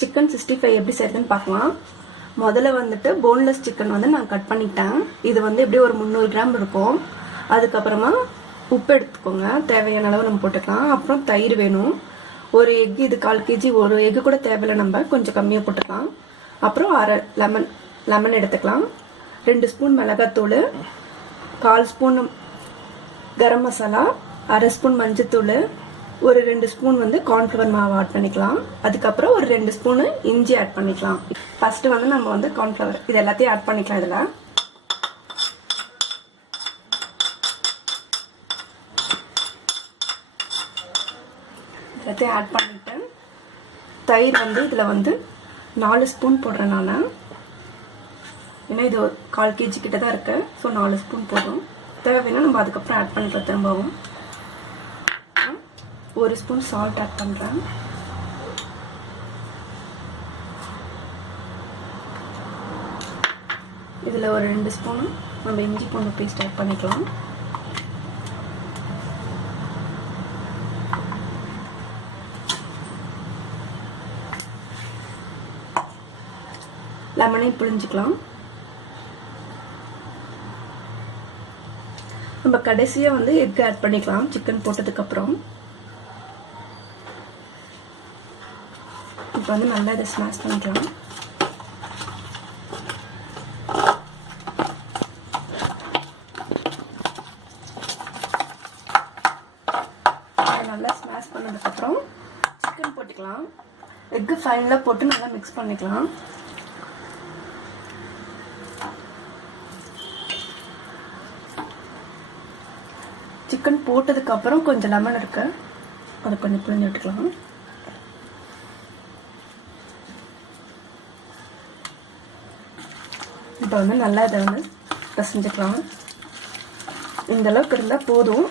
Chicken 65 எப்படி செய்யறதுன்னு பார்க்கலாம். முதல்ல வந்துட்டு போன்லெஸ் சிக்கன் வந்து நான் கட் பண்ணிட்டேன். இது வந்து எப்படியும் ஒரு 300 கிராம் இருக்கும். அதுக்கப்புறமா உப்பு எடுத்துக்கோங்க, தேவையான அளவு நம்ம போட்டுக்கலாம். அப்புறம் தயிர் வேணும். ஒரு எக், இது 1/4 kg, ஒரு எக்கு கூட தேவையில்லை, நம்ம கொஞ்சம் கம்மியாக போட்டுக்கலாம். அப்புறம் அரை லெமன் எடுத்துக்கலாம். 2 ஸ்பூன் மிளகாத்தூள், 1/4 ஸ்பூன் கரம் மசாலா, அரை ஸ்பூன் மஞ்சத்தூள், ஒரு 2 ஸ்பூன் வந்து கார்ன்ஃப்ளவர் மாவு ஆட் பண்ணிக்கலாம். அதுக்கப்புறம் ஒரு 2 ஸ்பூனு இஞ்சி ஆட் பண்ணிக்கலாம். ஃபர்ஸ்ட் வந்து நம்ம வந்து கார்ன்ஃப்ளவர் இது எல்லாத்தையும் ஆட் பண்ணிக்கலாம். இதில் எல்லாத்தையும் ஆட் பண்ணிட்டேன். தயிர் வந்து இதில் வந்து 4 ஸ்பூன் போடுறேன் நான். ஏன்னா இது 1/4 kg கிட்ட தான் இருக்கு. ஸோ 4 ஸ்பூன் போடுறோம். தேவைன்னா நம்ம அதுக்கப்புறம் ஆட் பண்ணிக்கலாம். திரும்பவும் 1 ஸ்பூன் சால்ட் ஆட் பண்ணுறேன். இதில் ஒரு 2 ஸ்பூன் நம்ம இஞ்சி பூண்டு பேஸ்ட் ஆட் பண்ணிக்கலாம். லெமனையும் புழிஞ்சிக்கலாம். நம்ம கடைசியாக வந்து எக் ஆட் பண்ணிக்கலாம் சிக்கன் போட்டதுக்கப்புறம். இப்போ வந்து நல்லா இதை ஸ்மாஷ் பண்ணிக்கலாம். நல்லா ஸ்மாஷ் பண்ணதுக்கப்புறம் சிக்கன் போட்டுக்கலாம். எக்கு ஃபைனலாக போட்டு நல்லா மிக்ஸ் பண்ணிக்கலாம். சிக்கன் போட்டதுக்கப்புறம் கொஞ்சம் லெமன் இருக்கு, அதை கொஞ்சம் புழிஞ்சு விட்டுக்கலாம். இப்போ வந்து நல்லா இதை வந்து பிசைஞ்சுக்கலாம். இந்த அளவுக்கு இருந்தால் போதும்.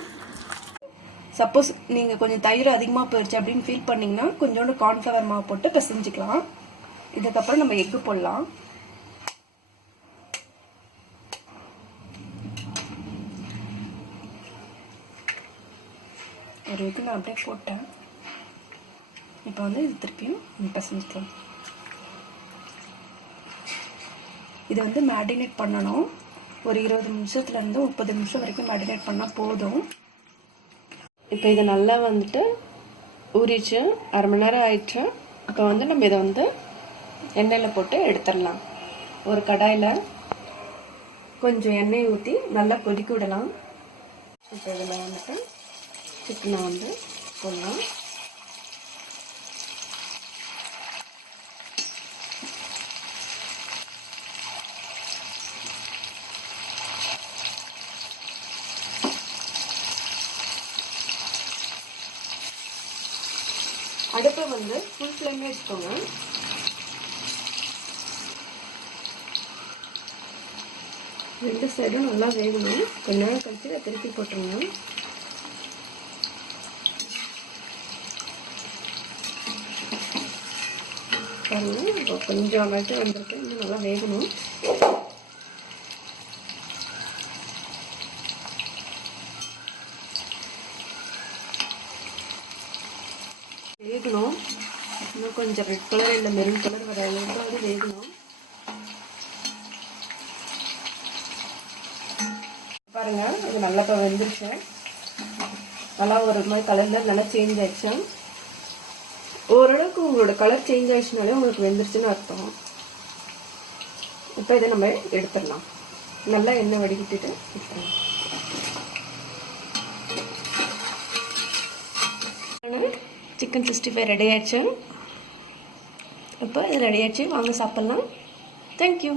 சப்போஸ் நீங்கள் கொஞ்சம் தயிர் அதிகமாக போயிடுச்சு அப்படின்னு ஃபீல் பண்ணிங்கன்னா கொஞ்சோண்டு கார்ன்ஃப்ளவர் மாவு போட்டு பிசைஞ்சிக்கலாம். இதுக்கப்புறம் நம்ம எக்கு போடலாம். ஒரு எக்கு நான் அப்படியே போட்டேன். இப்போ வந்து இது திருப்பியும் பிசைஞ்சிக்கலாம். இது வந்து மேரினேட் பண்ணணும். ஒரு 20 நிமிஷத்துலேருந்து 30 நிமிஷம் வரைக்கும் மேரினேட் பண்ணால் போதும். இப்போ இது நல்லா வந்துட்டு ஊறிச்சு, 1/2 மணி நேரம் ஆயிடுச்சு. இப்போ வந்து நம்ம இதை வந்து எண்ணெயில் போட்டு எடுத்துடலாம். ஒரு கடாயில் கொஞ்சம் எண்ணெய் ஊற்றி நல்லா கொதிக்க விடலாம். இப்போ இதில் வந்துட்டு சிக்கனை வந்து போடலாம். அடுப்பை வந்து ஃபுல் ஃப்ளேம்ல வச்சுக்கோங்க. ரெண்டு சைடும் நல்லா வேகணும். கொஞ்ச நேரம் கழிச்சு அதை திருப்பி போட்டுருங்க. பாருங்க, கொஞ்சம் வச்சு வந்திருக்கு. இன்னும் நல்லா வேகணும். இன்னும் கொஞ்சம் ரெட் கலர் இல்லை மெரூன் கலர் வர அளவுக்கு வேகணும். பாருங்க, இது நல்லா இப்போ வெந்துருச்சு. நல்லா ஒரு மாதிரி கலர்ல நல்லா சேஞ்ச் ஆயிடுச்சு. ஓரளவுக்கு உங்களோட கலர் சேஞ்ச் ஆயிடுச்சுனாலே உங்களுக்கு வெந்துருச்சுன்னு அர்த்தம். இப்போ இதை நம்ம எடுத்துடலாம். நல்லா எண்ணெய் வடிகட்டிட்டு எடுத்துடலாம். சிக்கன் 65 ரெடி ஆயிடுச்சு. இப்போ இது ரெடி ஆயிடுச்சு. வாங்க சாப்பிட்லாம். தேங்க்யூ.